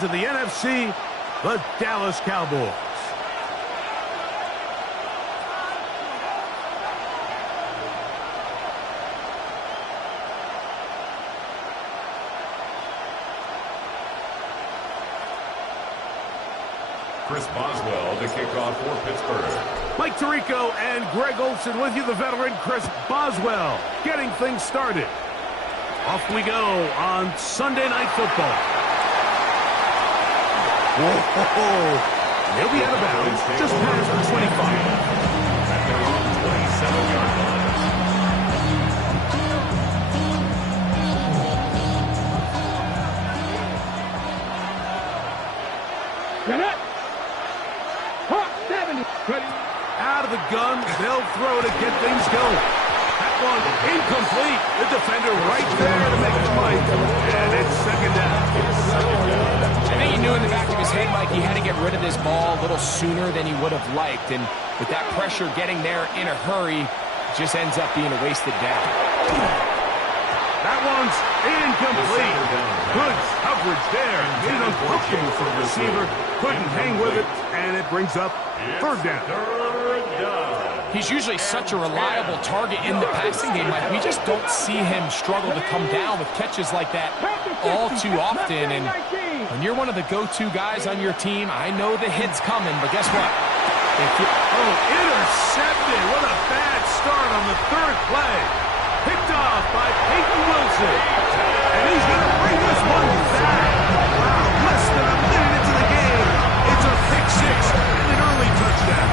To the NFC, the Dallas Cowboys. Chris Boswell to kick off for Pittsburgh. Mike Tirico and Greg Olsen with you, the veteran Chris Boswell, getting things started. Off we go on Sunday Night Football. Whoa, they'll be out of bounds just past the 25. At their own 27-yard line. Get it! Hot 70. Ready. Out of the gun, they'll throw to get things going. That one incomplete. The defender right there to make the play. And it's second down. I think he knew in the back of his head, Mike, he had to get rid of this ball a little sooner than he would have liked. And with that pressure getting there in a hurry, it just ends up being a wasted down. That one's incomplete. Good coverage there. Made it uncomfortable for the receiver. Couldn't hang with it, and it brings up third down. He's usually such a reliable target in the passing game, Mike. We just don't see him struggle to come down with catches like that all too often. And when you're one of the go-to guys on your team, I know the hit's coming, but guess what? Intercepted. What a bad start on the third play. Picked off by Peyton Wilson. And he's going to bring this one back. Wow, less than a minute into the game. It's a pick six and an early touchdown.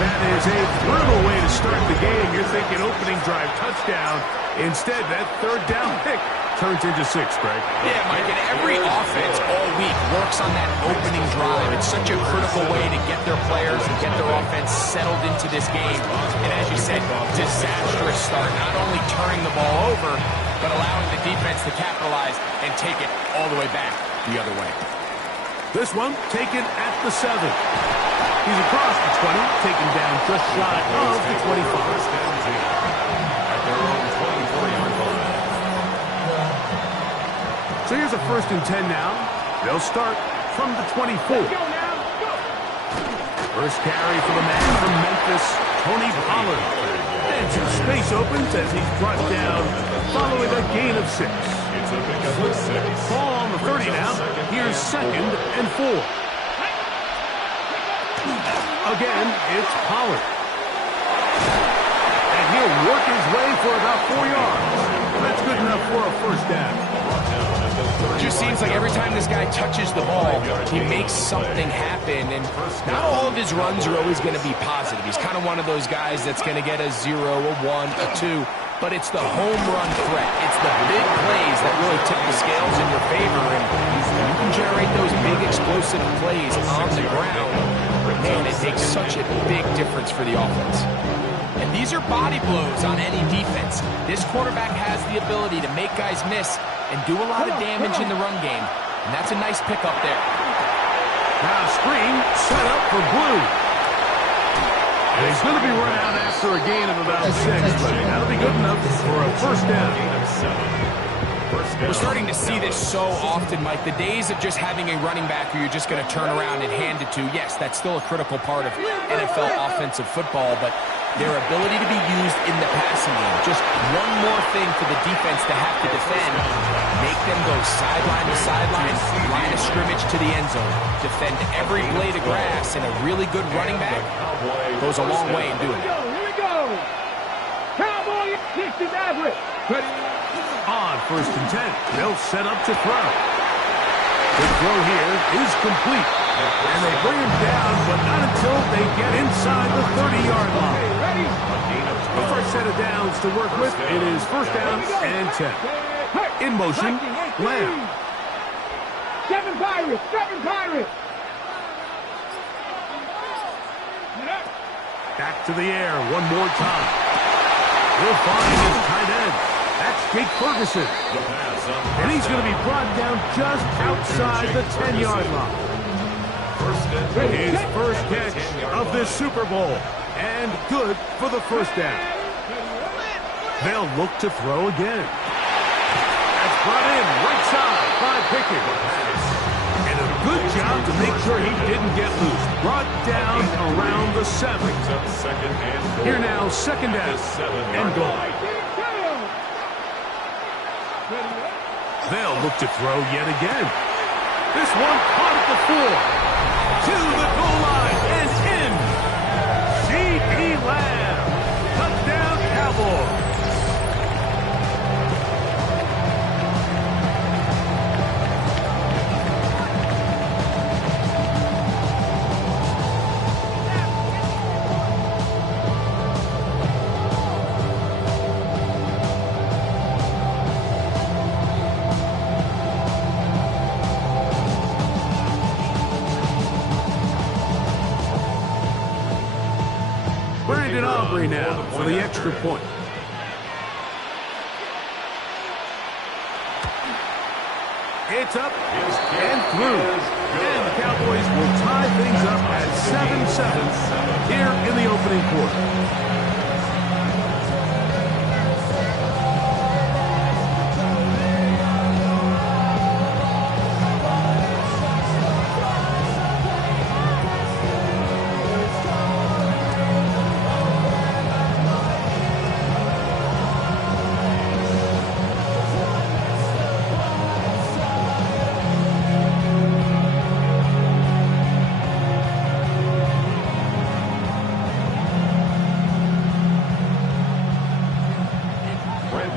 That is a brutal way to start the game. You're thinking opening drive touchdown. Instead, that third down pick turns into six, Greg. Yeah, Mike, and every offense all week works on that opening drive. It's such a critical way to get their players and get their offense settled into this game. And as you said, disastrous start, not only turning the ball over, but allowing the defense to capitalize and take it all the way back the other way. This one taken at the 7. He's across the 20, taken down just shy of the 25. At their own 24-yard line. So here's a 1st and 10 now. They'll start from the 24. First carry for the man from Memphis, Tony Pollard. And some space opens as he's brought down following a gain of 6. It's a big of 6. Ball on the 30 now. Here's 2nd and 4. Again, it's Pollard. And he'll work his way for about 4 yards. That's good enough for a first down. It just seems like every time this guy touches the ball, he makes something happen. And not all of his runs are always going to be positive. He's kind of one of those guys that's going to get a 0, a 1, a 2. But it's the home run threat. It's the big plays that really tip the scales in your favor. And you can generate those big explosive plays on the ground. Man, it makes such a big difference for the offense. And these are body blows on any defense. This quarterback has the ability to make guys miss and do a lot of damage in the run game. And that's a nice pickup there. Now screen set up for Blue. And he's going to be run out after a gain of about 6, but that'll be good enough for a first down. We're starting to see this so often, Mike. The days of just having a running back who you're just going to turn around and hand it to, yes, that's still a critical part of NFL offensive football, but their ability to be used in the passing game, just one more thing for the defense to have to defend, make them go sideline to sideline, line of scrimmage to the end zone, defend every blade of grass, and a really good running back goes a long way in doing it. Here we go. Cowboy 60 average. On 1st and 10, they'll set up to throw. The throw here is complete. And they bring him down, but not until they get inside the 30-yard line. The first set of downs to work with, it is 1st down and 10. In motion, Lamb. 7 Pirates, 7 Pirates. Back to the air one more time. He'll find his tight end. That's Jake Ferguson. And he's going to be brought down just outside the 10-yard line. His first catch of this Super Bowl. And good for the first down. They'll look to throw again. That's brought in right side by Pickens. And a good job to make sure he didn't get loose. Brought down around the 7. Here now, second down and goal. They'll look to throw yet again. This one caught at the 4. To the goal line and in. C.D. Lamb. Touchdown, Cowboys. Now for the extra point. It's up and through. And the Cowboys will tie things up at 7-7 here in the opening quarter.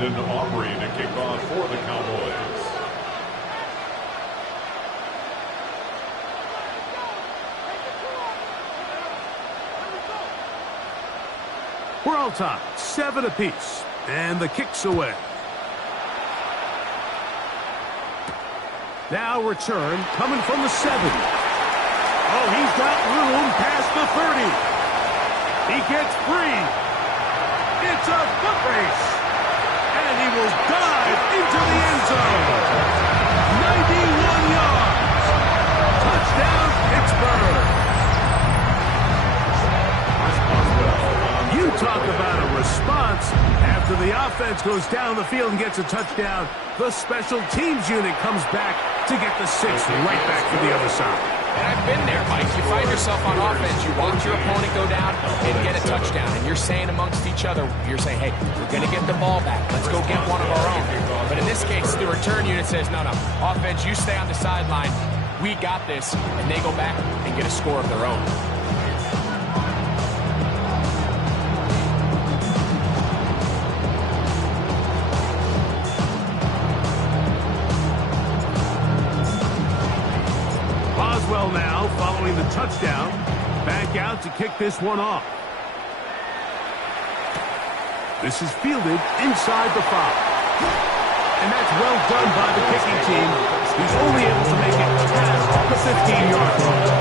Aubrey to kick off for the Cowboys. We're all tied, 7 apiece, and the kick's away. Now return coming from the 7. Oh, he's got room past the 30. He gets free. It's a foot race. And he will dive into the end zone. 91 yards. Touchdown, Pittsburgh. You talk about a response. After the offense goes down the field and gets a touchdown, the special teams unit comes back to get the 6 right back to the other side. And I've been there, Mike. You find yourself on offense, you watch your opponent go down and get a touchdown, and you're saying amongst each other, you're saying, hey, we're going to get the ball back. Let's go get one of our own. But in this case, the return unit says, no, offense, you stay on the sideline. We got this. And they go back and get a score of their own. Well now, following the touchdown, back out to kick this one off. This is fielded inside the 5. And that's well done by the kicking team. He's only able to make it past the 15-yard line.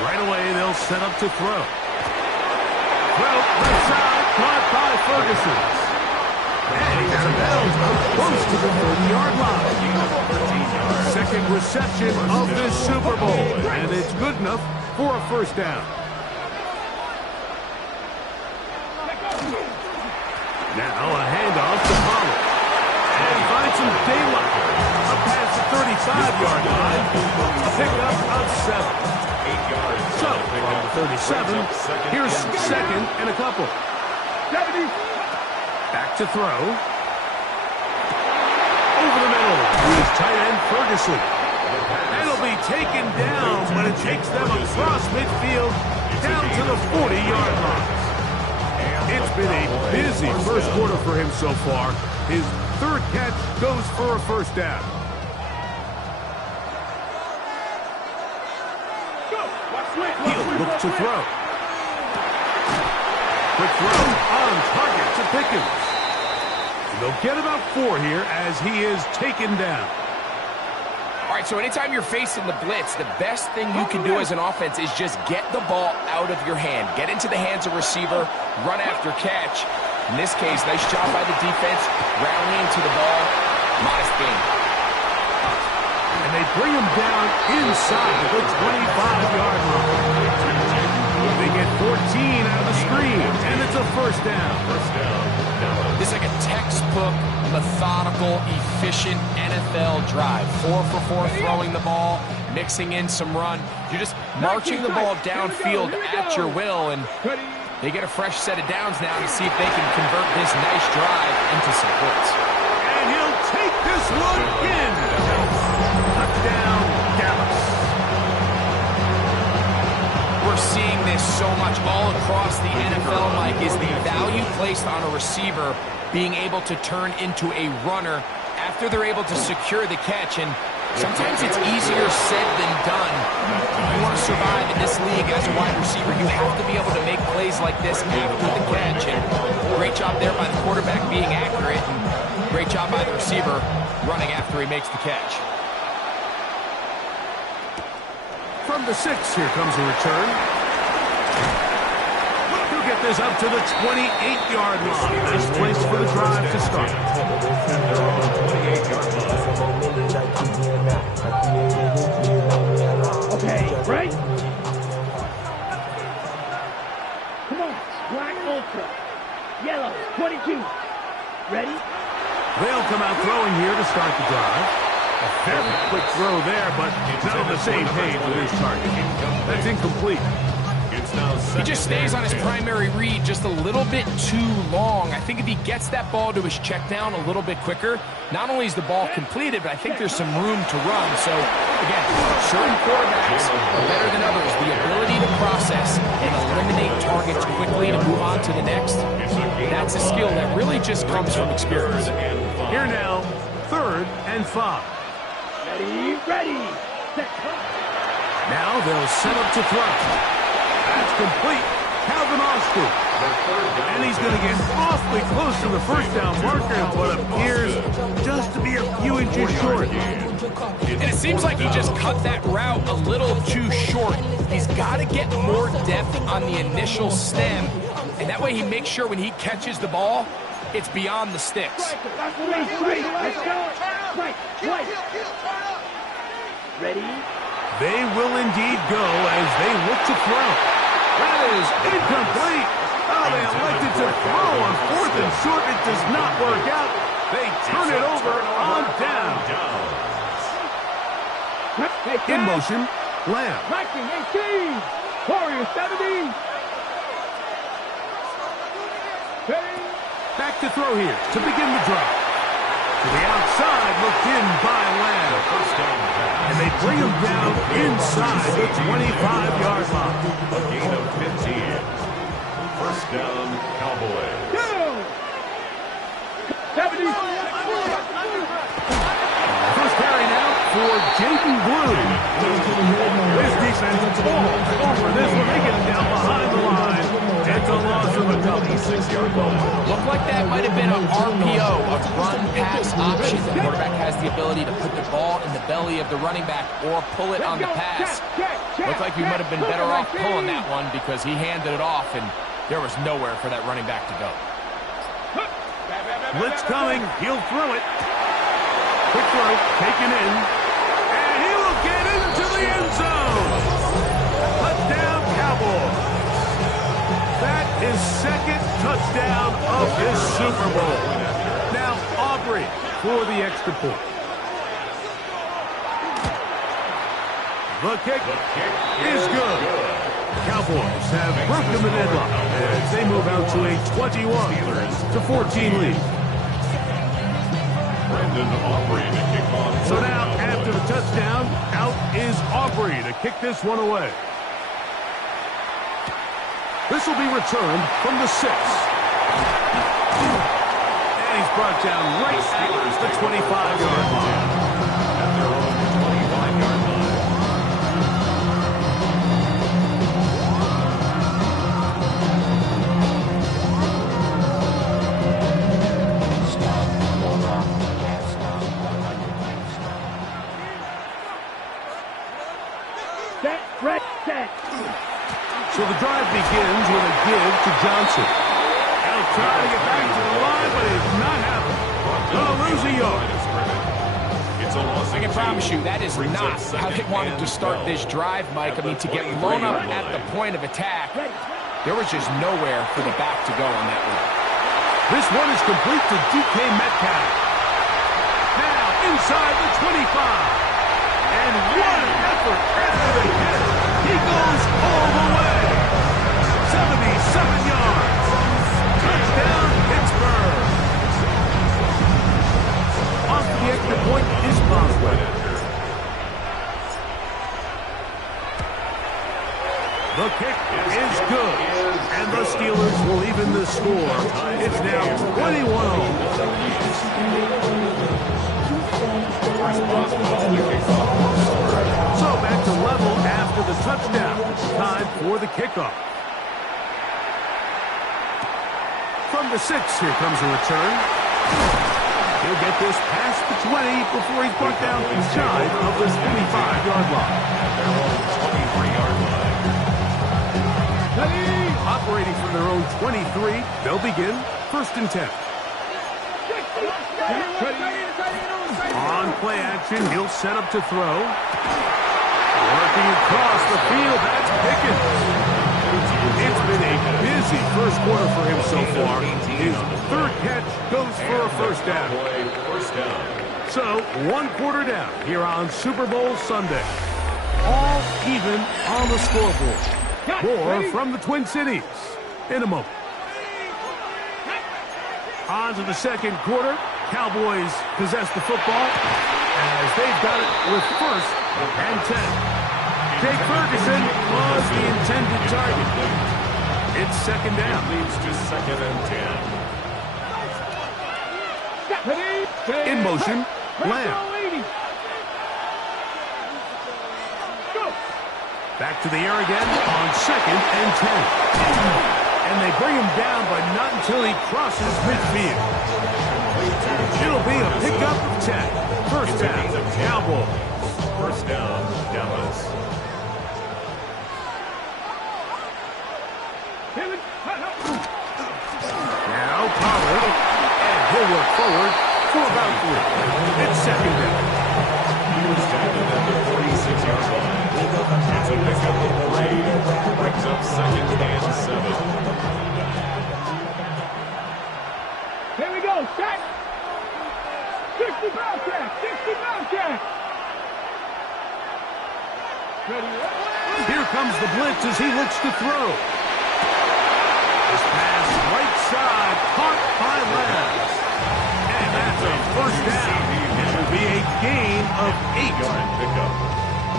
Right away, they'll set up to throw. Throw left side, caught by Ferguson. And he's out of bounds, close to the 30-yard line. Second reception of this Super Bowl, and it's good enough for a first down. Now a handoff to Pollard. And he finds some daylight up past the 35-yard line. A pickup of 7. So, from the 37, here's second and a couple. Back to throw. Over the middle with tight end Ferguson. That'll be taken down, but it takes them across midfield down to the 40-yard line. It's been a busy first quarter for him so far. His third catch goes for a first down. He'll look to throw. Quick throw on target to Pickens. They'll get about 4 here as he is taken down. All right, so anytime you're facing the blitz, the best thing you can do as an offense is just get the ball out of your hand. Get into the hands of receiver, run after catch. In this case, nice job by the defense, rallying to the ball. Modest gain. they bring him down inside the 25-yard line. They get 14 out of the screen, and it's a first down. This is like a textbook, methodical, efficient NFL drive. 4 for 4 throwing the ball, mixing in some run. You're just marching the ball downfield at your will, and they get a fresh set of downs now to see if they can convert this nice drive into some points. And he'll take this one in. Touchdown, Dallas. We're seeing this so much all across the NFL, Mike, is the value placed on a receiver being able to turn into a runner after they're able to secure the catch. And sometimes it's easier said than done. You want to survive in this league as a wide receiver, you have to be able to make plays like this after the catch. And great job there by the quarterback being accurate, and great job by the receiver running after he makes the catch. From the 6, here comes a return. He'll get this up to the 28-yard line. Nice place for the drive to start. Okay, right? Come on, black ultra. Yellow, 22. Ready? They'll come out throwing here to start the drive. A very quick throw there, but not on the same page with his target. That's incomplete. He just stays on his primary read just a little bit too long. I think if he gets that ball to his check down a little bit quicker, not only is the ball completed, but I think there's some room to run. So, again, certain quarterbacks are better than others. The ability to process and eliminate targets quickly to move on to the next, that's a skill that really just comes from experience. Here now, 3rd and 5. Ready. Now they'll set up to throw. That's complete. Calvin Austin. And he's going to get awfully close to the first down marker at what appears just to be a few inches short. And it seems like he just cut that route a little too short. He's got to get more depth on the initial stem, and that way he makes sure when he catches the ball, it's beyond the sticks. Ready? They will indeed go as they look to throw. That is incomplete. Oh, they elected to throw on 4th and short. It does not work out. They turn it over on down. In motion, Lamb. Viking 18. Warrior 70. Back to throw here to begin the drive. To the outside, looked in by Lamb. And they bring him down inside the 25-yard line. A gain of 15. First down, Cowboys. 70. First carry now for Jaden Blue. This defense falls for this one. They get him down behind the line. It's a loss of a couple. 6-yard ball. Looked like that might have been an RPO, a run-pass option. The quarterback has the ability to put the ball in the belly of the running back or pull it on the pass. Looked like he might have been better off pulling that one because he handed it off, and there was nowhere for that running back to go. Blitz coming. He'll throw it. Quick throw, taken in. And he will get into the end zone. Touchdown, Cowboys. That is 2nd touchdown of this Super Bowl. Now, Aubrey for the extra point. The kick is good. Cowboys have broken the deadlock as they move out to a 21-14 lead. Brandon Aubrey to kick off. So now, after the touchdown, out is Aubrey to kick this one away. This will be returned from the 6. And he's brought down right at the 25-yard line. At their own 25-yard line. Set. So the drive begins with a give to Johnson. He'll try to get back to the line, but it's not happening. Gonna lose a yard. I can promise you that is not how they wanted to start this drive, Mike. I mean, to get blown up at the point of attack, there was just nowhere for the back to go on that one. This one is complete to DK Metcalf. Now inside the 25. And what an effort after the hit. He goes all the way. 77 yards. Touchdown, Pittsburgh. Off the extra point is Boswell. The kick is good. And the Steelers will even the score. It's now 21-all. So back to level after the touchdown. Time for the kickoff. From the 6, here comes a return. He'll get this past the 20 before he's brought down inside of the 25-yard line. At their own 23-yard line. Operating from their own 23, they'll begin 1st and 10. On play action, he'll set up to throw. Working across the field, that's Pickens. It's been a busy first quarter for him so far. His 3rd catch goes for a first down. So, 1 quarter down here on Super Bowl Sunday. All even on the scoreboard. More from the Twin Cities in a moment. On to the 2nd quarter. Cowboys possess the football as they've got it with 1st and 10. Jake Ferguson was the intended target. It's 2nd down. Leads to 2nd and 10. In motion, Lamb. Back to the air again on 2nd and 10. And they bring him down, but not until he crosses midfield. It'll be a pickup of 10. First down, Cowboys. First down, Dallas. Now Pollard, and he'll work forward for about 3. It's 2nd down. He was tackled at the 46-yard line. It's a pickup of 3. Brings up 2nd and 7. Here we go, set. 60 bounce jack, 60 bounce jack. Here comes the blitz as he looks to throw. This pass right side, caught by Lamb. And that's a first down. It will be a gain of 8. Pickup.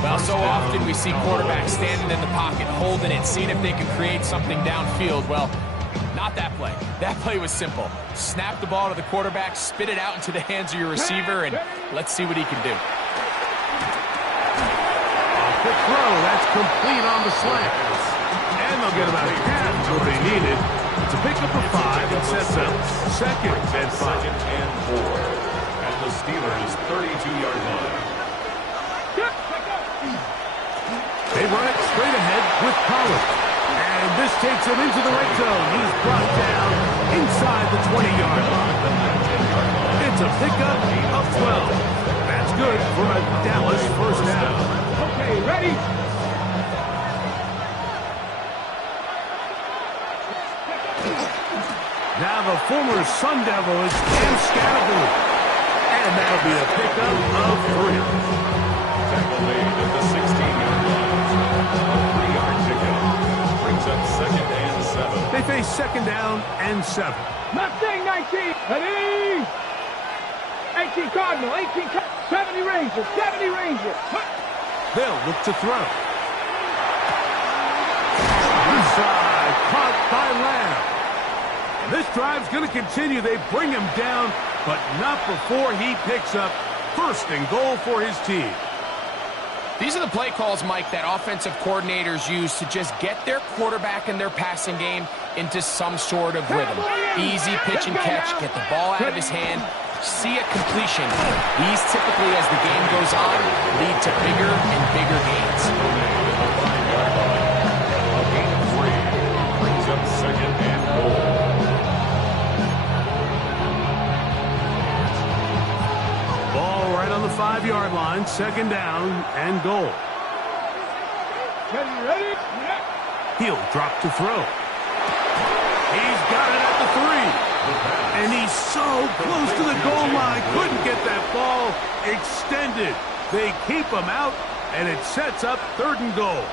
Well, so often we see quarterbacks standing in the pocket, holding it, seeing if they can create something downfield. Well, not that play. That play was simple. Snap the ball to the quarterback, spit it out into the hands of your receiver, and let's see what he can do. Off the throw, that's complete on the slant. And they'll get about half of what they needed. It's a pickup of 5 and sets up 2nd and 5. 2nd and 4. At the Steelers' 32-yard line. They run it straight ahead with Pollard. And this takes him into the red zone. He's brought down inside the 20-yard line. It's a pickup of 12. That's good for a Dallas first down. Okay, ready? Now the former Sun Devil is Cam Scattergood. And that'll be a pickup of 3. Tackle made at the 16-yard line. A 3-yard pickup. Brings up 2nd and 7. They face 2nd down and 7. Mustang 19. Ready? 18 Cardinal, 18 70 Ranger, 70 Ranger. They'll look to throw. Inside, caught by Lamb. This drive's going to continue. They bring him down, but not before he picks up 1st and goal for his team. These are the play calls, Mike, that offensive coordinators use to just get their quarterback and their passing game into some sort of rhythm. Easy pitch and catch, get the ball out of his hand, see a completion. These typically, as the game goes on, lead to bigger and bigger gains. A gain of 3. Brings up 2nd and goal. Ball right on the 5-yard on second down and goal. Ready? Yeah. He'll drop to throw. He's got it at the 3. And he's so close to the goal line. Couldn't get that ball extended. They keep him out, and it sets up 3rd and goal.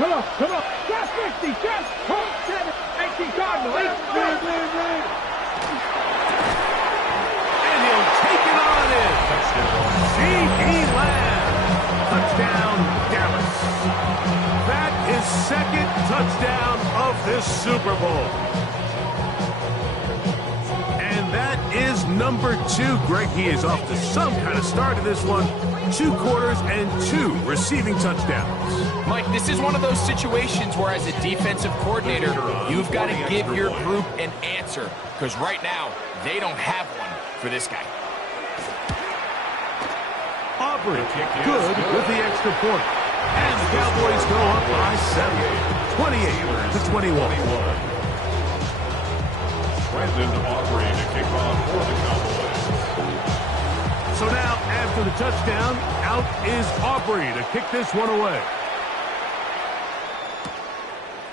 Come on. Just 50, just hold 7. 18 Cardinal, 8. And he'll take it on in. C.E. Lamb. Touchdown, Dallas. That is 2nd touchdown of this Super Bowl. And that is number 2. Greg, he is off to some kind of start in this one. 2 quarters and 2 receiving touchdowns. Mike, this is one of those situations where as a defensive coordinator, you've got to give your group an answer. Because right now, they don't have one for this guy. Aubrey, good with the extra point. And the Cowboys go up by 7, 28-21. Brandon Aubrey to kick off for the Cowboys. So now, after the touchdown, out is Aubrey to kick this one away.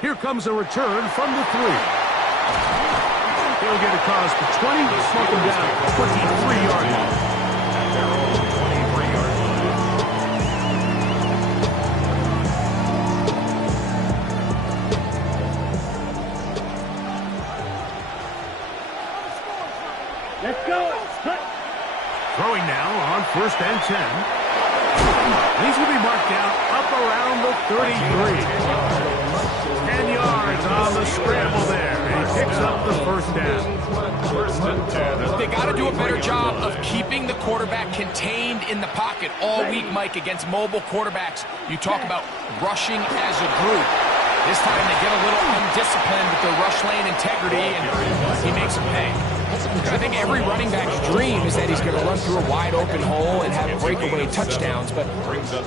Here comes a return from the 3. He'll get across the 20, smoke him down 23-yard line. At their own 23-yard line. Let's go. Cut. Throwing now on 1st and 10. He's going to be marked down up around the 33. 10 yards on the scramble there. And he picks up the 1st down. 1st and 10. They got to do a better job of keeping the quarterback contained in the pocket all week, Mike, against mobile quarterbacks. You talk about rushing as a group. This time they get a little undisciplined with their rush lane integrity, and he makes them pay. I think every running back's dream is that he's going to run through a wide open hole and have breakaway touchdowns, but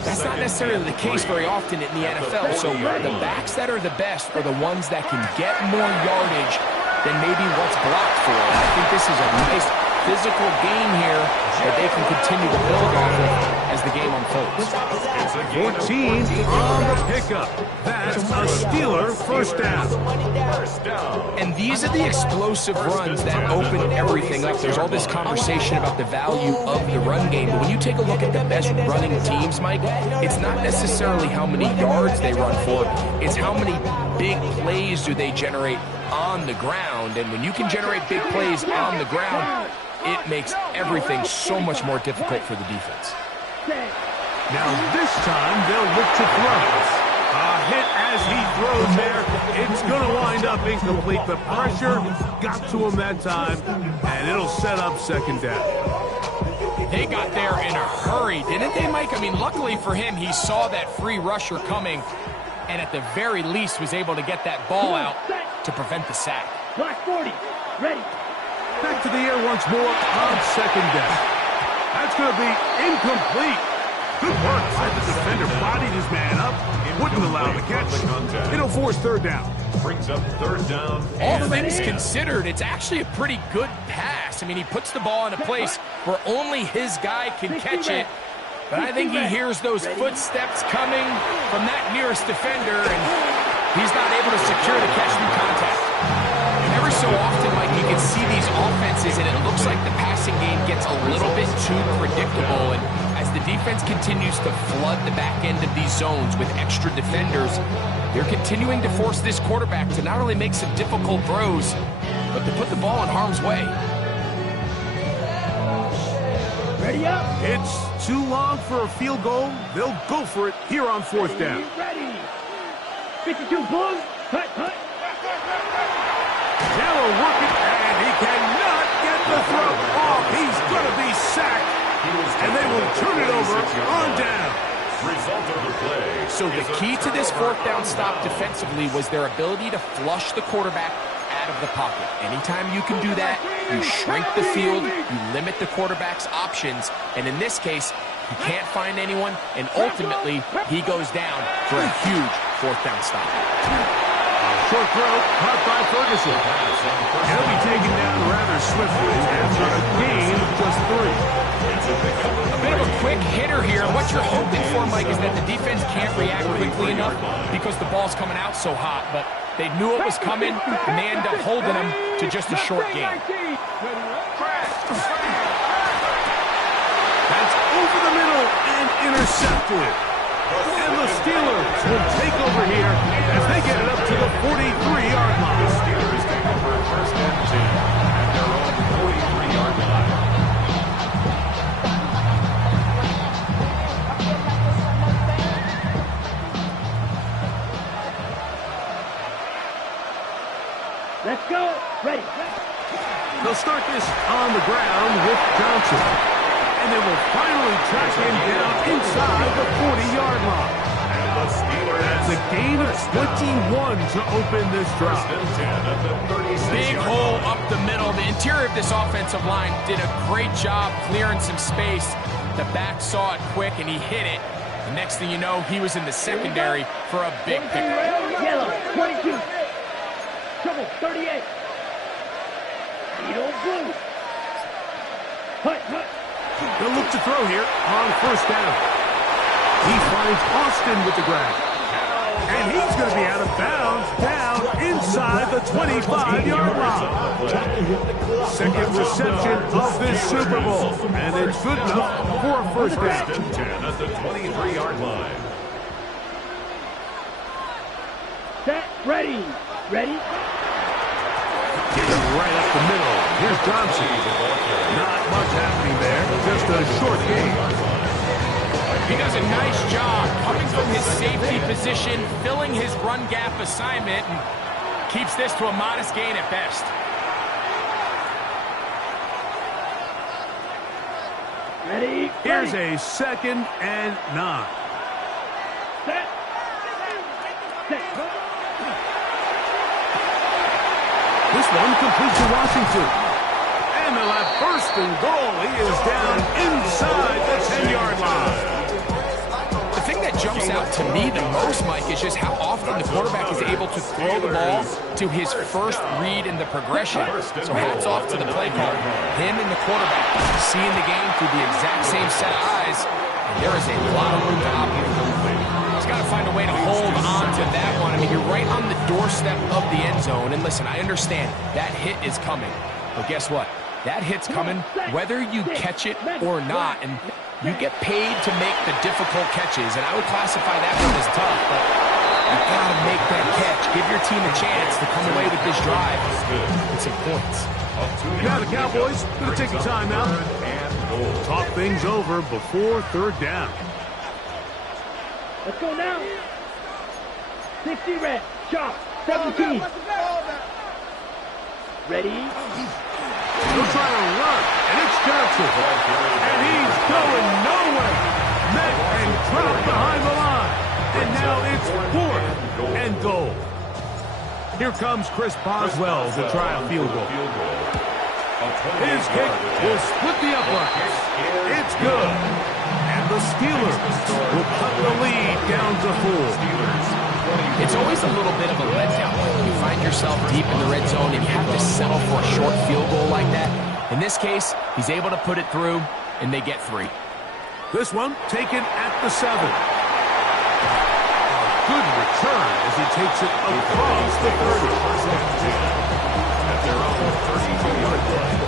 that's not necessarily the case very often in the NFL. So the backs that are the best are the ones that can get more yardage than maybe what's blocked for. And I think this is a nice physical game here that they can continue to build off of as the game unfolds. 14 on the pickup. That's a Steeler 1st down. And these are the explosive runs that open everything up. There's all this conversation about the value of the run game, but when you take a look at the best running teams, Mike, it's not necessarily how many yards they run for, it's how many big plays do they generate on the ground. And when you can generate big plays on the ground, it makes everything so much more difficult for the defense. Now this time they'll look to throw. A hit as he throws there. It's going to wind up incomplete. The pressure got to him that time, and it'll set up 2nd down. They got there in a hurry, didn't they, Mike? I mean, luckily for him, he saw that free rusher coming, and at the very least was able to get that ball out to prevent the sack. Block 40. Ready. Back to the air once more on 2nd down. That's going to be incomplete. Good work. The defender bodied his man up. Wouldn't allow the catch. It'll force 3rd down. Brings up 3rd down. All things considered, it's actually a pretty good pass. I mean, he puts the ball in a place where only his guy can catch it. But I think he hears those footsteps coming from that nearest defender, and he's not able to secure the catch through contact. Every so often, Mike, you can see these offenses, and it looks like the passing game gets a little bit too predictable. And as the defense continues to flood the back end of these zones with extra defenders, they're continuing to force this quarterback to not only make some difficult throws, but to put the ball in harm's way. Ready up. It's too long for a field goal. They'll go for it here on 4th down. Ready. 52 Bulls. Cut. Now they'll work it, and he cannot get the throw off. He's going to be sacked, and they will turn it over on down. Result of the play. So the key to this 4th down stop defensively was their ability to flush the quarterback out of the pocket. Anytime you can do that, you shrink the field, you limit the quarterback's options, and in this case, he can't find anyone, and ultimately, he goes down for a huge 4th down stop. short throw caught by Ferguson. He'll be taken down rather swiftly after a gain of just 3. A bit of a quick hitter here. What you're hoping for, Mike, is that the defense can't react quickly enough because the ball's coming out so hot. But they knew it was coming, and they end up holding him to just a short gain. That's over the middle and intercepted. And the Steelers will take over here as they get it up to the 43-yard line. The Steelers take over first and 10 at their own 43-yard line. Let's go. Ready. They'll start this on the ground with Johnson. And they will finally track him down inside the 40-yard line. And the Steelers That's a gain of 21 to open this drive. first and 10 at the 36-yard Big hole up the middle. The interior of this offensive line did a great job clearing some space. The back saw it quick, and he hit it. The next thing you know, he was in the secondary for a big pickup. Yellow, 22. Trouble, 38. Yellow, blue. Hut, hut. They'll look to throw here on first down. He finds Austin with the grab. And he's going to be out of bounds down inside the 25-yard line. Second reception of this Super Bowl. And it's good enough for a first down. First and 10 at the 23-yard line. Set, ready. Ready? Get it right up the middle. Here's Johnson. Not much happening there. Just a short gain. He does a nice job coming from his safety position, filling his run gap assignment, and keeps this to a modest gain at best. Ready? Here's a 2nd and 9. Set. Set. This one complete to Washington. And they'll have first and goal. He is down inside the 10-yard line. The thing that jumps out to me the most, Mike, is just how often the quarterback is able to throw the ball to his first read in the progression. So hats off to the play call. Him and the quarterback seeing the game through the exact same set of eyes. And there is a lot of room to operate. He's got to find a way to hold on to that one. I mean, you're right on the doorstep of the end zone. And listen, I understand that hit is coming. But guess what? That hit's coming whether you catch it or not. And you get paid to make the difficult catches. And I would classify that one as tough. But you've got to make that catch. Give your team a chance to come away with this drive with some points. Now the Cowboys going to take a timeout. Talk things over before third down. Let's go now. 60 red. Chop. 17. Ready? He'll try to run, and it's Johnson. And he's going nowhere. Met and dropped behind the line. And now it's 4th and goal. Here comes Chris Boswell to try a field goal. His kick will split the uprights. It's good. And the Steelers will cut the lead down to 4. It's always a little bit of a letdown when you find yourself deep in the red zone and you have to settle for a short field goal like that. In this case, he's able to put it through, and they get 3. This one taken at the 7. A good return as he takes it across the 30. At their own 32-yard line.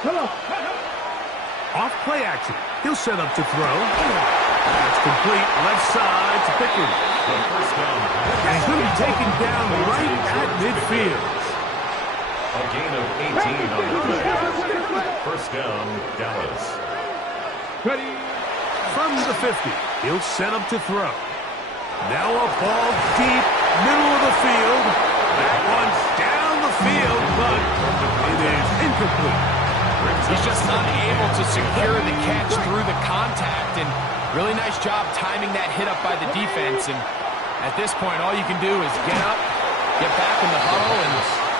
Come on. Off play action. He'll set up to throw. That's complete. Left side to Pickens. And he's going to be taken down right at midfield. A gain of 18 on the play. First down, Dallas. Ready? From the 50, he'll set up to throw. Now a ball deep, middle of the field. That one's down the field, but it is incomplete. He's just unable to secure the catch through the contact, and really nice job timing that hit up by the defense. And at this point, all you can do is get up, get back in the huddle, and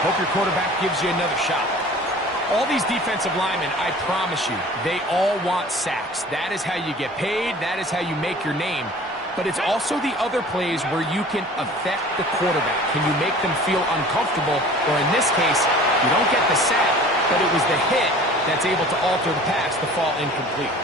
hope your quarterback gives you another shot. All these defensive linemen, I promise you, they all want sacks. That is how you get paid. That is how you make your name. But it's also the other plays where you can affect the quarterback. Can you make them feel uncomfortable? Or in this case, you don't get the sack, but it was the hit that's able to alter the pass to fall incomplete.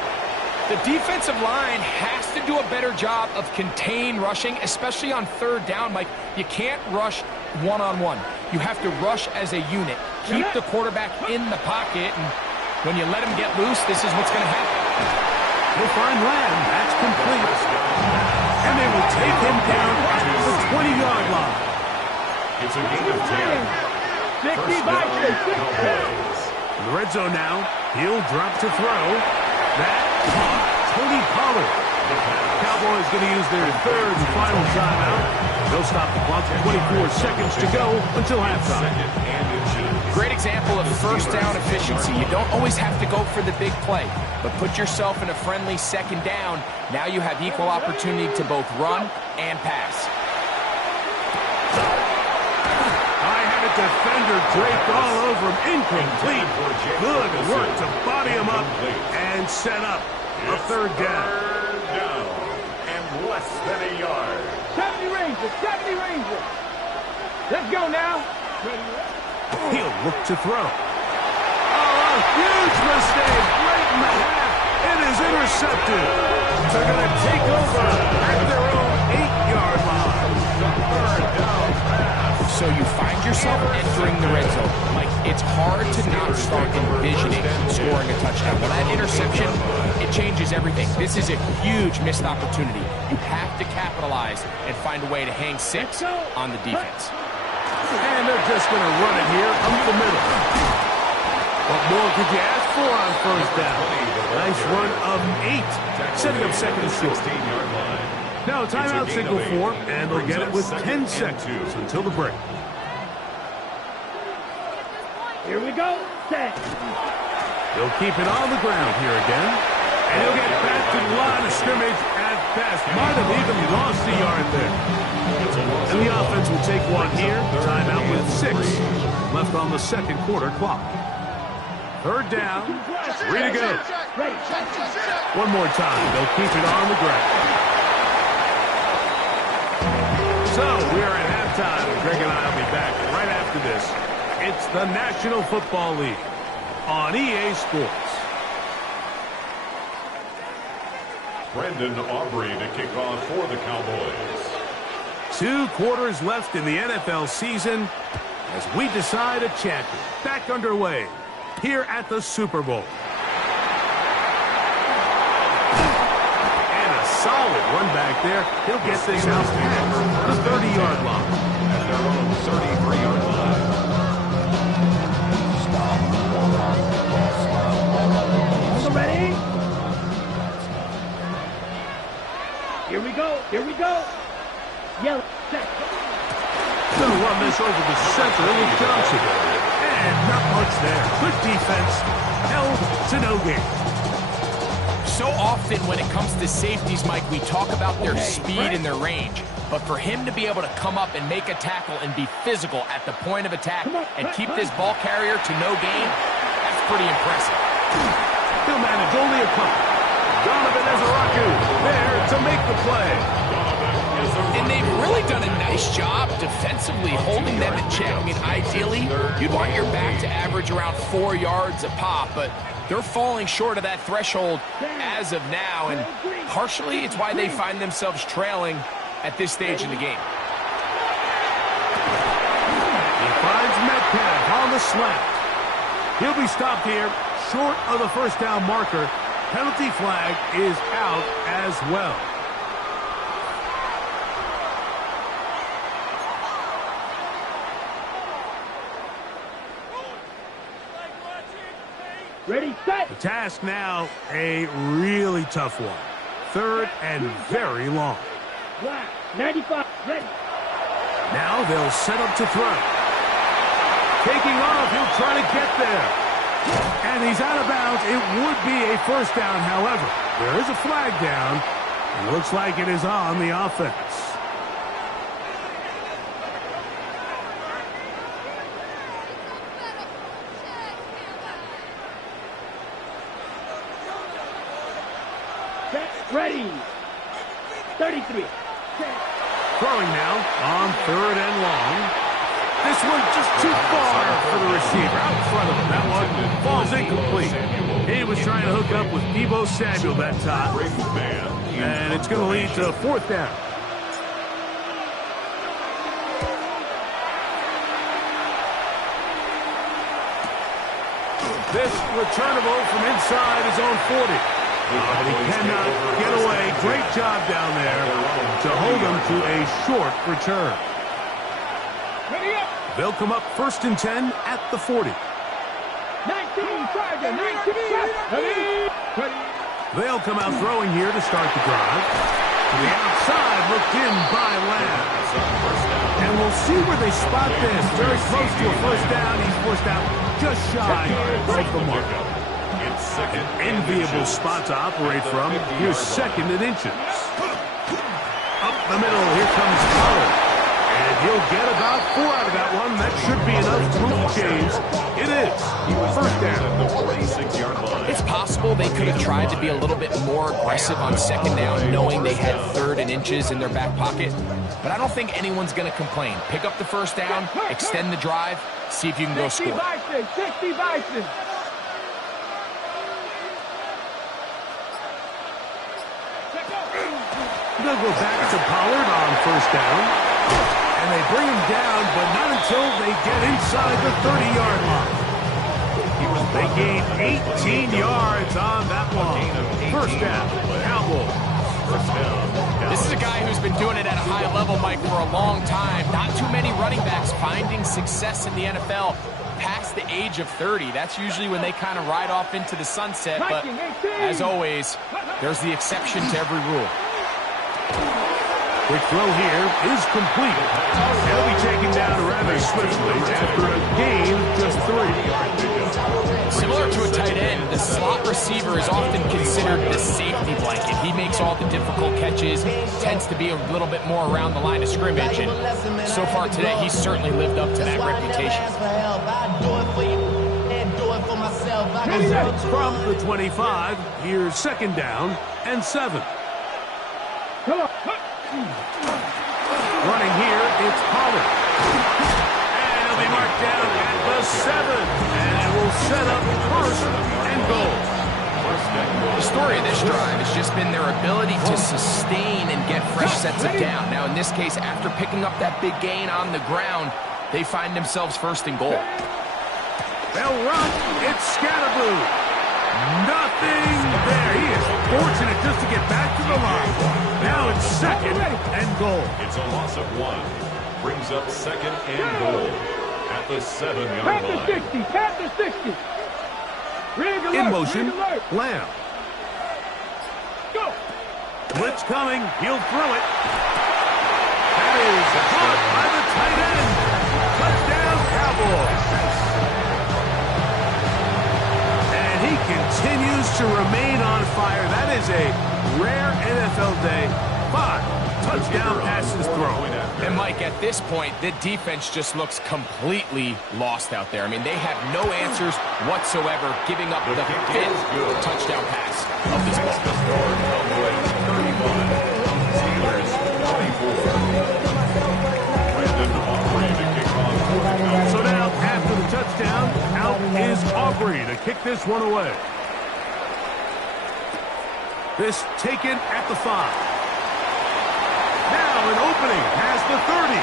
The defensive line has to do a better job of contain rushing, especially on third down. Mike, you can't rush one-on-one. You have to rush as a unit. Keep the quarterback in the pocket, and when you let him get loose, this is what's going to happen. He'll find Lamb. That's complete. And they will take him down at the 20-yard line. It's a gain of 10. 60 by 6. In the red zone now. He'll drop to throw. That caught Tony Pollard. Cowboys going to use their third and final timeout. They'll stop the clock. 24 seconds to go until halftime. Great example of first down efficiency. You don't always have to go for the big play, but put yourself in a friendly second down. Now you have equal opportunity to both run and pass. I had a defender draped all over him. Incomplete. Good work to body him up and set up a third down. Third down and less than a yard. 70 Rangers, 70 Rangers. Let's go now. He'll look to throw. Oh, a huge mistake late in the half. It is intercepted. They're going to take over at their own 8-yard line. Third down pass. So you find yourself entering the red zone. Like, it's hard to not start envisioning scoring a touchdown. Well, that interception, it changes everything. This is a huge missed opportunity. You have to capitalize and find a way to hang 6 on the defense. And they're just going to run it here up the middle. What more could you ask for on first down? Nice run of 8, setting up second and short. Now timeout signal for, and they'll get it with 10 seconds until the break. Here we go. Set. He'll keep it on the ground here again. And he'll get back to the line of scrimmage at best. Might have even lost a yard there. And the offense will take one here. Timeout with 6 left on the second quarter clock. Third down. 3 to go. One more time. They'll keep it on the ground. So we are at halftime. Greg and I will be back right after this. It's the National Football League on EA Sports. Brendan Aubrey to kick off for the Cowboys. 2 quarters left in the NFL season as we decide a champion. Back underway here at the Super Bowl. And a solid run back there. He'll get this out past the 30-yard line. At their own 33-yard line. Ready? Here we go. Here we go. Yellow. Going to run this over the center with Johnson. And not much there. Good defense. Held to no gain. So often when it comes to safeties, Mike, we talk about their speed and their range. But for him to be able to come up and make a tackle and be physical at the point of attack and keep this ball carrier to no gain, that's pretty impressive. He'll manage only a punt. Donovan Ezaraku there to make the play. And they've really done a nice job defensively holding them in check. I mean, ideally, you'd want your back to average around 4 yards a pop, but they're falling short of that threshold as of now, and partially it's why they find themselves trailing at this stage in the game. He finds Metcalf on the slant. He'll be stopped here short of the first down marker. Penalty flag is out as well. Ready, set. The task now, a really tough one. Third and very long. Black, 95, ready. Now they'll set up to throw. Taking off, he'll try to get there. And he's out of bounds. It would be a first down, however. There is a flag down. It looks like it is on the offense. Ready. 33. Throwing now on 3rd and long. This one just too far for the receiver out in front of him. That one falls incomplete. He was trying to hook up with Deebo Samuel that time. And it's going to lead to 4th down. This returnable from inside his own 40. But he cannot get away. Great job down there to hold him to a short return. They'll come up 1st and 10 at the 40. 19, Tiger, 19, ready. They'll come out throwing here to start the drive. To the outside, looked in by Lamb. And we'll see where they spot this. Very close to a 1st down. He's forced out just shy of the mark. An enviable spot to operate from. Here's 2nd and inches. Up the middle, here comes Pollard. And he'll get about 4 out of that one. That should be enough to move the chains. It is 1st down. It's possible they could have tried to be a little bit more aggressive on 2nd down, knowing they had 3rd and inches in their back pocket. But I don't think anyone's going to complain. Pick up the 1st down, extend the drive, see if you can go score. 60 Bison. They'll go back to Pollard on 1st down. And they bring him down, but not until they get inside the 30-yard line. They gain 18 yards on that one. 1st down, Cowboys. This is a guy who's been doing it at a high level, Mike, for a long time. Not too many running backs finding success in the NFL past the age of 30. That's usually when they kind of ride off into the sunset. But as always, there's the exception to every rule. Quick throw here is complete. He'll be taken down rather swiftly after a gain of just 3. Similar to a tight end, the slot receiver is often considered the safety blanket. He makes all the difficult catches, tends to be a little bit more around the line of scrimmage, and so far today, he's certainly lived up to that reputation. From the 25, here's 2nd down and 7. Running here, it's Pollard. And he'll be marked down at the 7. And it will set up 1st and goal. The story of this drive has just been their ability to sustain and get fresh sets of down. Now, in this case, after picking up that big gain on the ground, they find themselves 1st and goal. They'll run. It's Scatterboo. Nothing there. He is fortunate just to get back to the line. Now it's 2nd and goal. It's a loss of 1. Brings up 2nd and goal at the 7-yard line. Pat the 60. In motion, Lamb. Go. Blitz coming. He'll throw it. That is caught by the tight end. Touchdown, Cowboys. And he continues to remain on fire. That is a rare NFL day. 5 touchdown passes thrown. And Mike, at this point, the defense just looks completely lost out there. I mean, they have no answers whatsoever, giving up the 5th touchdown pass of this ball. So now, after the touchdown, out is Aubrey to kick this one away. This taken at the 5. Now an opening has the 30.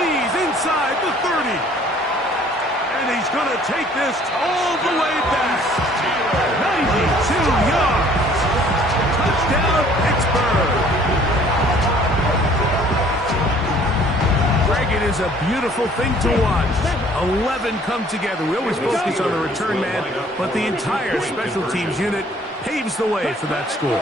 He's inside the 30. And he's going to take this all the way back. 92 yards. Touchdown, Pittsburgh. Greg, it is a beautiful thing to watch. 11 come together. We always focus on the return man, but the entire special teams unit paves the way for that score.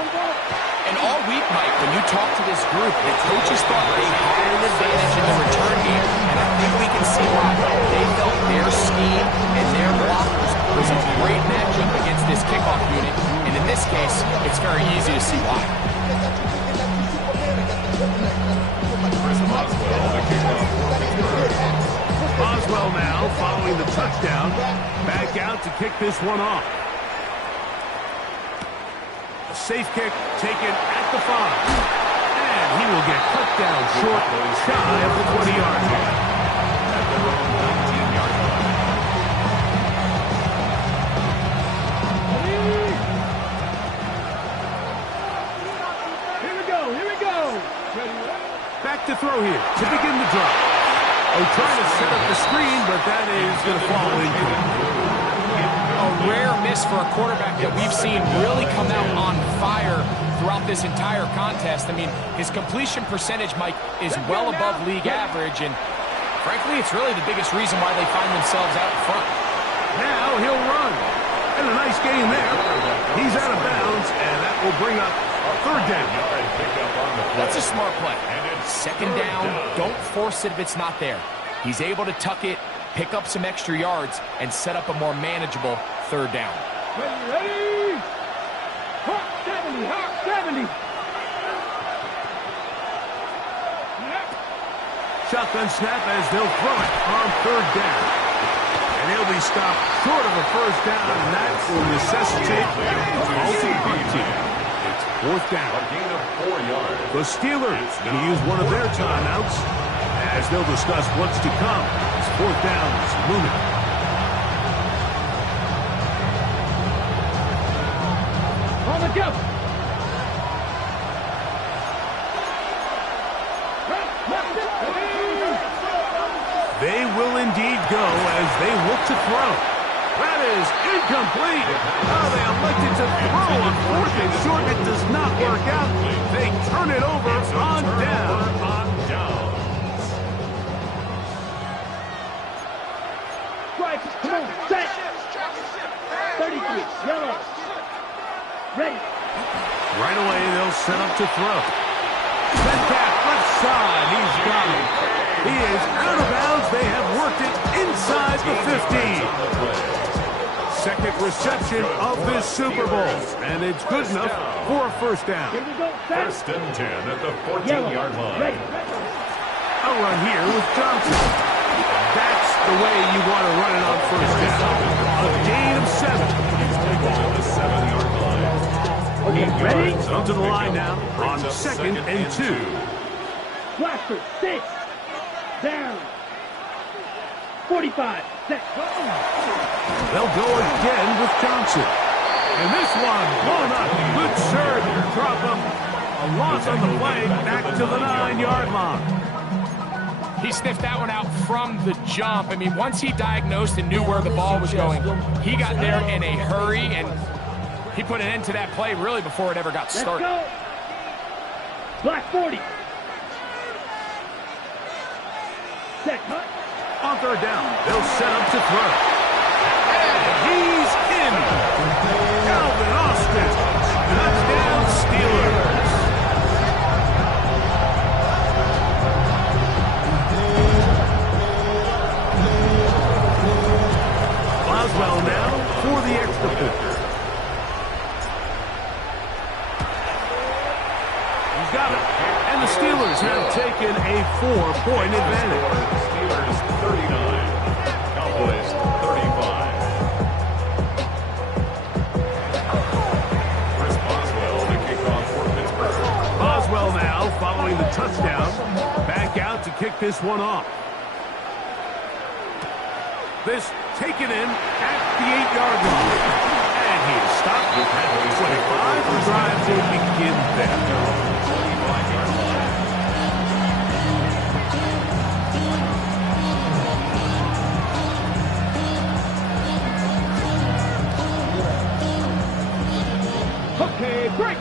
And all week, Mike, when you talk to this group, the coaches thought they had an advantage in the return game, and I think we can see why. They felt their scheme and their blockers was a great matchup against this kickoff unit, and in this case, it's very easy to see why. Boswell now, following the touchdown, back out to kick this one off. A safe kick taken at the 5. And he will get cut down short, shy of the 20-yard line. At their own 19-yard line. Here we go, here we go. Back to throw here to begin the drive. Oh, trying to set up the screen, but that is going to fall incomplete. A rare miss for a quarterback that we've seen really come out on fire throughout this entire contest. I mean, his completion percentage, Mike, is well above league average, and frankly, it's really the biggest reason why they find themselves out in front. Now he'll run. And a nice gain there. He's out of bounds, and that will bring up third down. That's a smart play. Second down, don't force it if it's not there. He's able to tuck it, pick up some extra yards, and set up a more manageable third down. Ready? Hawk 70, Hawk 70. Shotgun snap as they'll throw it on third down. And he'll be stopped short of a first down, and that will necessitate multi-punting. It's fourth down. A gain of 4 yards. The Steelers going to use one of their timeouts as they'll discuss what's to come. It's fourth down is looming. On the jump. They will indeed go as they look to throw. That is incomplete. Oh, they elected to throw on fourth and short. It does not work out. They turn it over on down. Strike, come on, set. 33, yellow. Ready. Right away, they'll set up to throw. Sent back, left side. He's got it. He is out of bounds. They have worked it inside the 15. Second reception of this Super Bowl, and it's good enough for a first down. Here we go, set. First and 10 at the Yellow. 14-yard line. Ready. A run here with Johnson. That's the way you want to run it on first down. A gain of 7. Ball at the 7-yard line. Okay, ready? Up to the line now on second and 2. Blaster, 6. Down. 45, set. They'll go again with Johnson. And this one, blown up. Good serve. Drop him. A loss on the play. Back to the 9-yard line. He sniffed that one out from the jump. I mean, once he diagnosed and knew where the ball was going, he got there in a hurry, and he put an end to that play really before it ever got started. Let's go. Black 40. Set, cut. On third down, they'll set up to throw. And he's in. Calvin Austin. Touchdown, Steelers. Boswell now for the extra point. He's got it. And the Steelers have taken a 4-point advantage. Steelers 39, Cowboys 35. Chris Boswell, the kickoff for Pittsburgh. Boswell now following the touchdown. Back out to kick this one off. This taken in at the 8-yard line. And he is stopped at the 25. The drive to begin there. 25-yard line. Okay, break.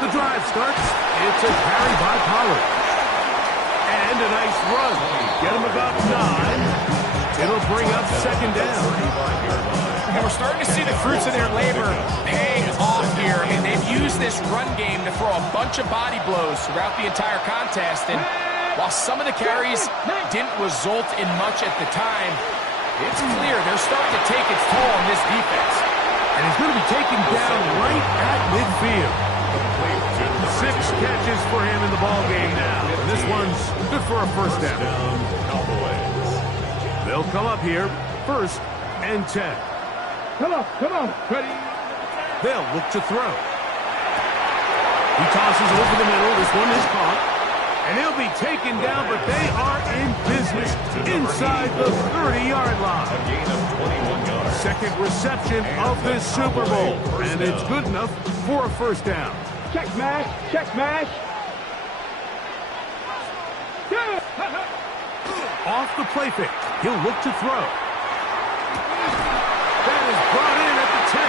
The drive starts. It's a carry by Pollard. And a nice run. Get him about 9. It'll bring up second down. And we're starting to see the fruits of their labor paying off here, and they've used this run game to throw a bunch of body blows throughout the entire contest. And while some of the carries didn't result in much at the time, it's clear they're starting to take its toll on this defense. And he's going to be taken down right at midfield. 6 catches for him in the ball game now. And this one's good for a first down. Cowboys. They'll come up here 1st and 10. Come on, come on. Ready? They'll look to throw. He tosses over the middle. This one is caught. And he'll be taken down, but they are in business inside the 30-yard line. A gain of 21 yards. Second reception of this Super Bowl, and it's good enough for a 1st down. Check smash, check smash. Yeah. Off the play fake, he'll look to throw. That is brought in at the 10.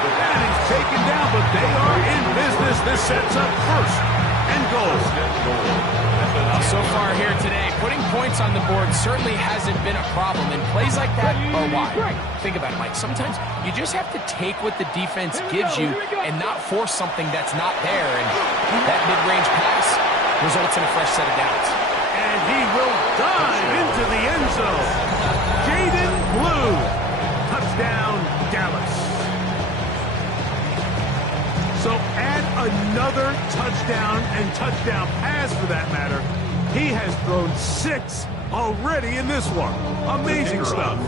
And he's taken down, but they are in business. This sets up 1st and goal. So far here today, putting points on the board certainly hasn't been a problem, and plays like that are why. Think about it, Mike. Sometimes you just have to take what the defense gives you and not force something that's not there, and that mid-range pass results in a fresh set of downs. And he will dive into the end zone. Jaden Blue. Touchdown, Dallas. So add another touchdown and touchdown pass for that matter. He has thrown 6 already in this one. Amazing stuff.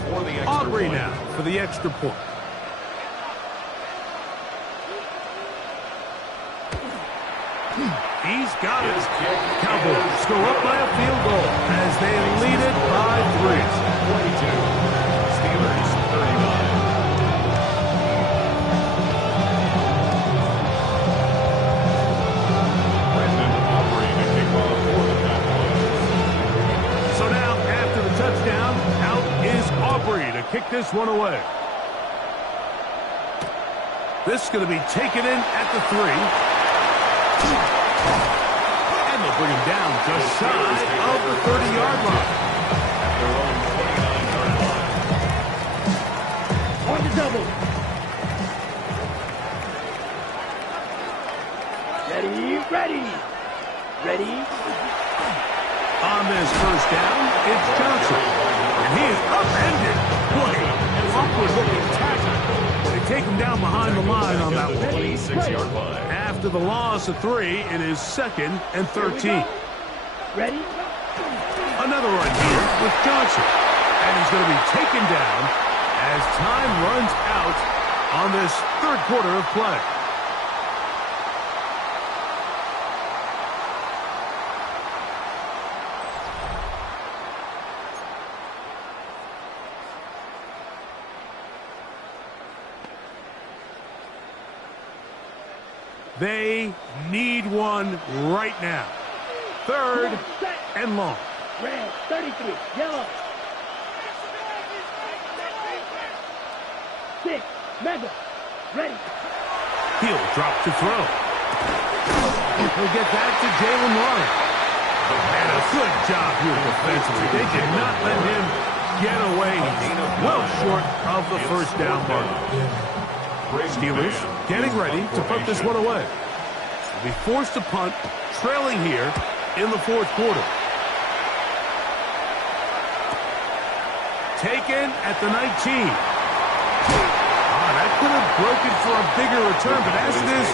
Aubrey now for the extra point. He's got it. Cowboys go up by a field goal as they lead it by 3. 22. Steelers 39. So now, after the touchdown, out is Aubrey to kick this one away. This is going to be taken in at the 3. And they'll bring him down just shy of the 30-yard line. Their own 29-yard line. On the double. Ready. On this 1st down, it's Johnson. And he is upended. Boy, awkward-looking tackle. They take him down behind the line on that one. 26-yard line. After the loss of 3, it is 2nd and 13. Ready? Another run here with Johnson. And he's going to be taken down as time runs out on this 3rd quarter of play. They need one right now. 3rd and long. Red, 33, yellow. 6, mega, ready. He'll drop to throw. He'll get back to Jalen Warren. And a good job here defensively. They did not let him get away. Well short of the 1st down mark. Steelers getting ready to put this one away. They'll be forced to punt, trailing here in the 4th quarter. Taken at the 19. That could have broken for a bigger return, but as it is,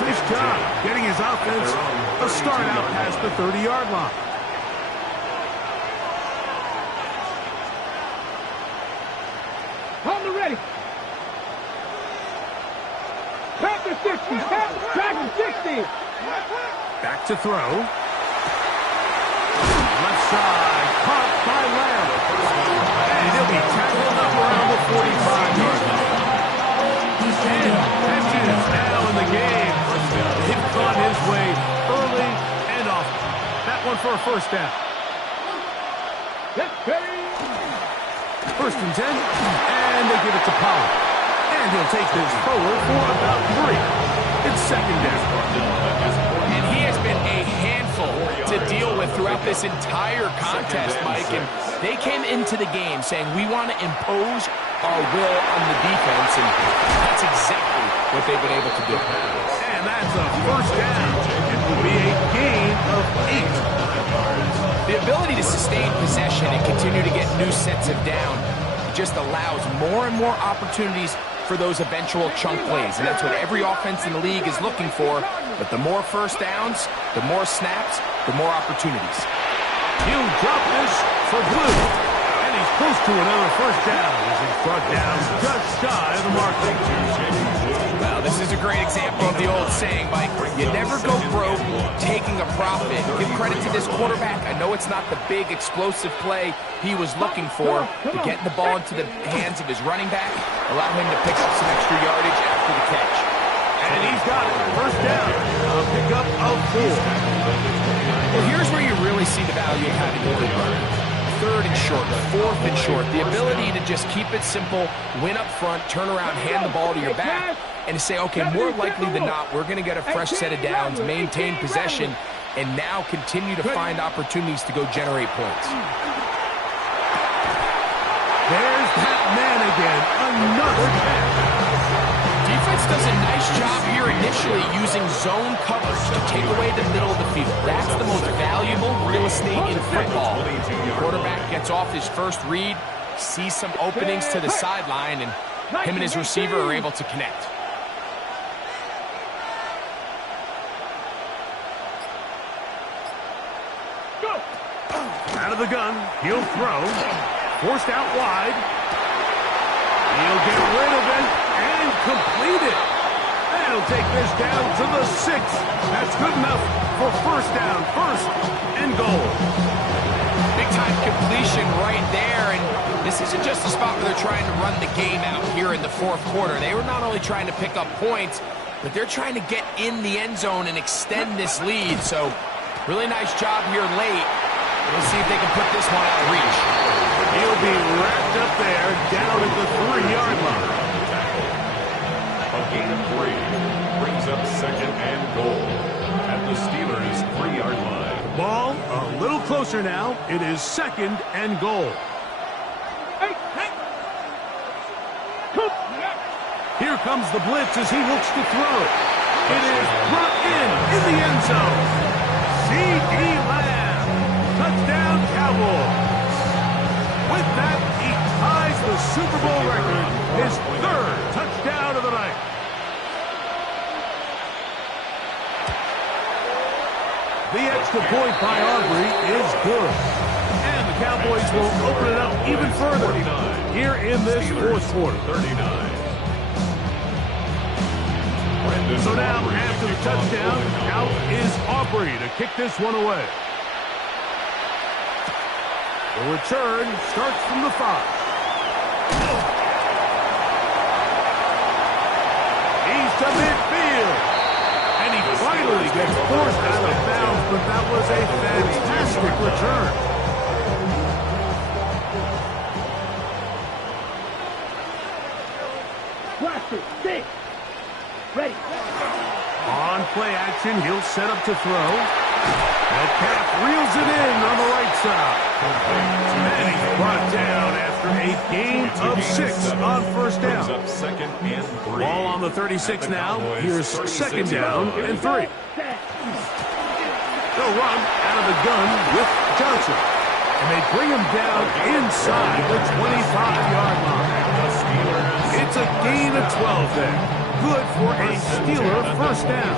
nice job getting his offense a start out past the 30-yard line. On the ready. Back to 60. Back to 60. Back to throw. Left side, caught by Lamb. And he'll be tackled up around the 45-yard line. 10 catches now in the game. He's gone his way early and often. That one for a 1st down. Let's ready. 1st and 10, and they give it to Pollard. And he'll take this forward for about 3. It's 2nd down. And he has been a handful to deal with throughout this entire contest, Mike. And they came into the game saying, we want to impose our will on the defense, and that's exactly what they've been able to do. And that's a 1st down. It will be a gain of 8. The ability to sustain possession and continue to get new sets of down just allows more and more opportunities for those eventual chunk plays, and that's what every offense in the league is looking for. But the more 1st downs, the more snaps, the more opportunities. He'll drop this for Blue, and he's Close to another first down as he's brought down just shy of the marker. Well, this is a great example of the old saying, Mike. You never go broke taking a profit. Give credit to this quarterback. I know it's not the big explosive play he was looking for, but getting the ball into the hands of his running back allowed him to pick up some extra yardage after the catch. And he's got it. First down. A pickup of 4. Well, here's where you really see the value of having a good runner. 3rd and short, 4th and short. The ability to just keep it simple, win up front, turn around, hand the ball to your back, and to say, okay, more likely than not, we're going to get a fresh set of downs, maintain possession, and now continue to find opportunities to go generate points. There's that man again. Another catch. Defense does a nice job here initially using zone coverage to take away the middle of the field. That's the most valuable real estate in football. The quarterback gets off his first read, sees some openings to the sideline, and him and his receiver are able to connect. Out of the gun, he'll throw. Forced out wide. He'll get rid of it and complete it. And he'll take this down to the 6. That's good enough for first down, 1st and goal. Big time completion right there, and this isn't just a spot where they're trying to run the game out here in the 4th quarter. They were not only trying to pick up points, but they're trying to get in the end zone and extend this lead. So really nice job here late. We'll see if they can put this one out of reach. He'll be wrapped up there down at the 3-yard line. A gain of 3 brings up 2nd and goal at the Steelers' 3-yard line. Ball a little closer now. It is 2nd and goal. Here comes the blitz as he looks to throw. It is brought in the end zone. C.D. Lamb. Touchdown, Cowboys. With that, he ties the Super Bowl record, his 3rd touchdown of the night. The extra point by Aubrey is good. And the Cowboys will open it up even further here in this 4th quarter. 39. So now, after the touchdown, out is Aubrey to kick this one away. The return starts from the 5. He's to midfield. And he finally gets forced out of bounds, but that was a fantastic return. Blaster, 6. Ready. On play action, he'll set up to throw. Metcalf reels it in on the right side. And he's brought down after a gain of 6 on first down. Up 2nd and 3. Ball on the 36 now. Here's 2nd down and 3. They'll run out of the gun with Johnson. And they bring him down inside the 25-yard line. It's a gain of 12 there. Good for a Steeler first down.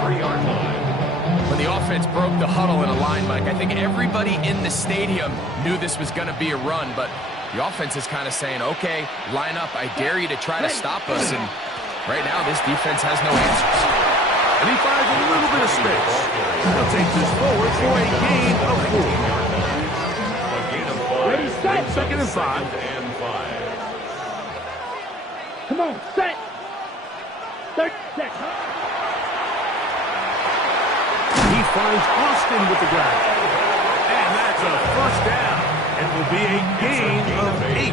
When the offense broke the huddle in a line, Mike, I think everybody in the stadium knew this was going to be a run, but the offense is kind of saying, okay, line up. I dare you to try to stop us, and right now this defense has no answers. And he finds a little bit of space. He'll take this forward for a gain of 4. Ready, set. 2nd and 5. Come on, set. 30 seconds. He finds Austin with the grab. And that's a first down. It will be a gain of 8.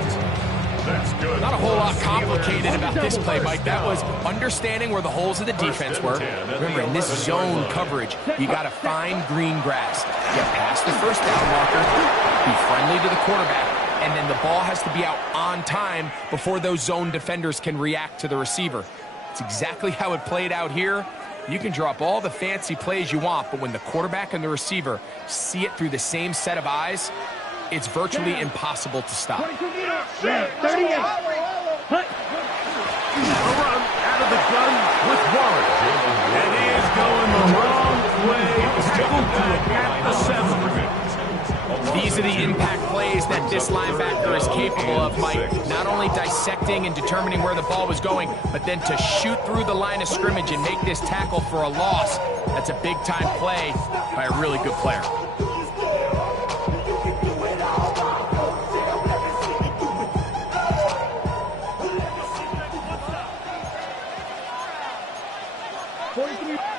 That's good. Not a whole lot complicated about this play, Mike. That was understanding where the holes of the defense were. Remember, in this zone coverage, you got to find green grass. Get past the first down marker, be friendly to the quarterback, and then the ball has to be out on time before those zone defenders can react to the receiver. It's exactly how it played out here. You can drop all the fancy plays you want, but when the quarterback and the receiver see it through the same set of eyes, it's virtually impossible to stop. 38. A run out of the gun with Warren. And he is going the wrong way. Tackled back at the 7. The These are the impact plays that this linebacker is capable of, Mike. Not only dissecting and determining where the ball was going, but then to shoot through the line of scrimmage and make this tackle for a loss. That's a big-time play by a really good player.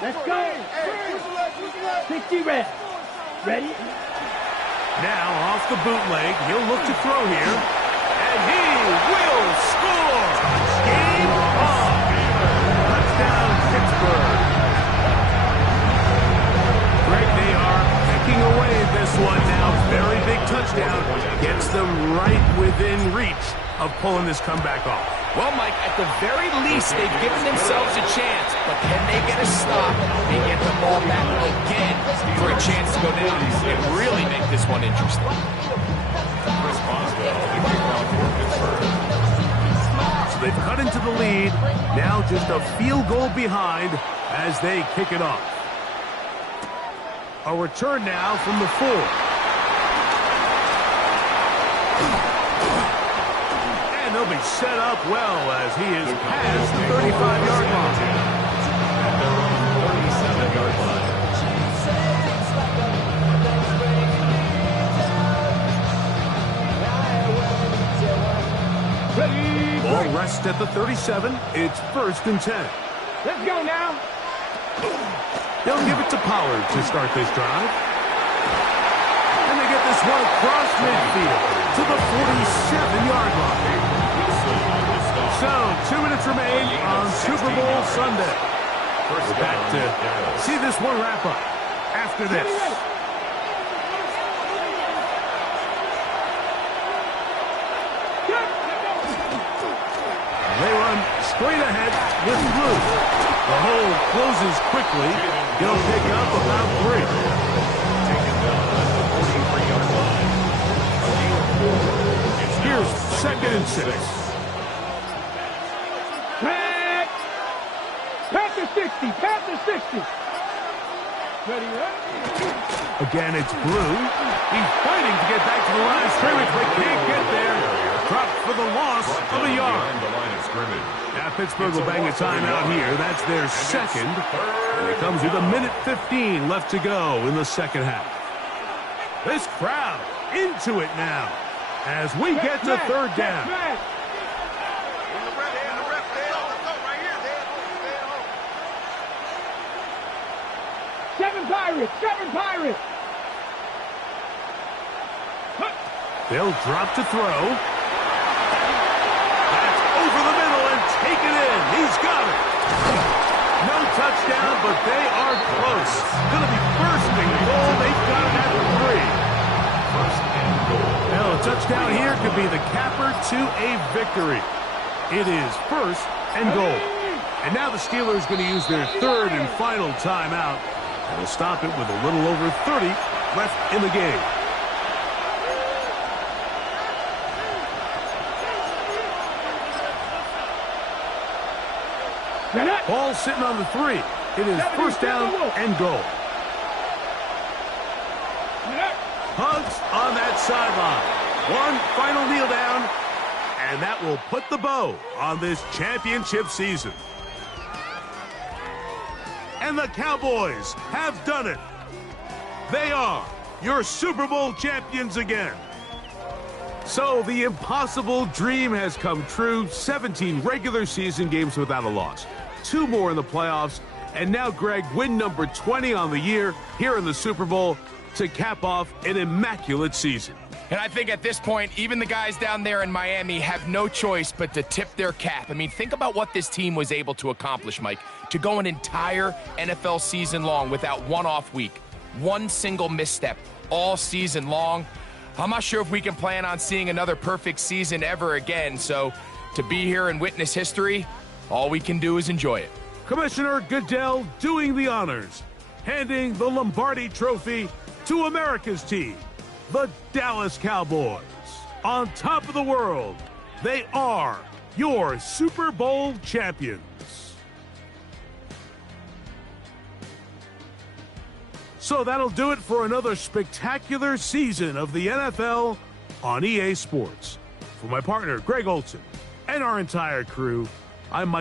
Let's go. 60 reps. Ready? Now off the bootleg, he'll look to throw here, and he will score! Game on! Touchdown, Pittsburgh! Greg, they are picking away this one now. Very big touchdown. Gets them right within reach of pulling this comeback off. Well, Mike, at the very least, they've given themselves a chance, but can they get a stop and get the ball back again for a chance to go down and really make this one interesting? So they've cut into the lead, now just a field goal behind as they kick it off. A return now from the 4. They'll be set up well as he is past the 35-yard line. At their own 47-yard line. Ready? Ball rests at the 37. It's 1st and 10. Let's go now. They'll give it to Pollard to start this drive. And they get this one across midfield to the 47-yard line. So, 2 minutes remain on Super Bowl Sunday. We're back to see this one wrap up after this. They run straight ahead with Blue. The hole closes quickly. He'll pick up about 3. Taken down at the 43-yard line. Here's 2nd and 6. Past the 60. Past the 60. Ready, right? Again, it's Blue. He's fighting to get back to the line of scrimmage, but can't get there. Dropped for the loss of a yard. Now Pittsburgh will bang a timeout here. That's their second. And it comes with 1:15 left to go in the second half. This crowd into it now as we get to 3rd down. Seven Pirates! They'll drop to throw. That's over the middle and taken in. He's got it. No touchdown, but they are close. Going to be 1st and goal. They've got it at the 3. 1st and goal. Well, a touchdown here could be the capper to a victory. It is 1st and goal. And now the Steelers going to use their 3rd and final timeout. They'll stop it with a little over 30 left in the game. Ball sitting on the 3. It is 1st down and goal. Hugs on that sideline. One final kneel down, and that will put the bow on this championship season. And the Cowboys have done it. They are your Super Bowl champions again. So the impossible dream has come true. 17 regular season games without a loss. 2 more in the playoffs. And now, Greg, win number 20 on the year here in the Super Bowl to cap off an immaculate season. And I think at this point, even the guys down there in Miami have no choice but to tip their cap. I mean, think about what this team was able to accomplish, Mike. To go an entire NFL season long without one off week, one single misstep all season long. I'm not sure if we can plan on seeing another perfect season ever again. So to be here and witness history, all we can do is enjoy it. Commissioner Goodell doing the honors, handing the Lombardi Trophy to America's team, the Dallas Cowboys. On top of the world, they are your Super Bowl champions. So that'll do it for another spectacular season of the NFL on EA Sports. For my partner, Greg Olson, and our entire crew, I'm Mike.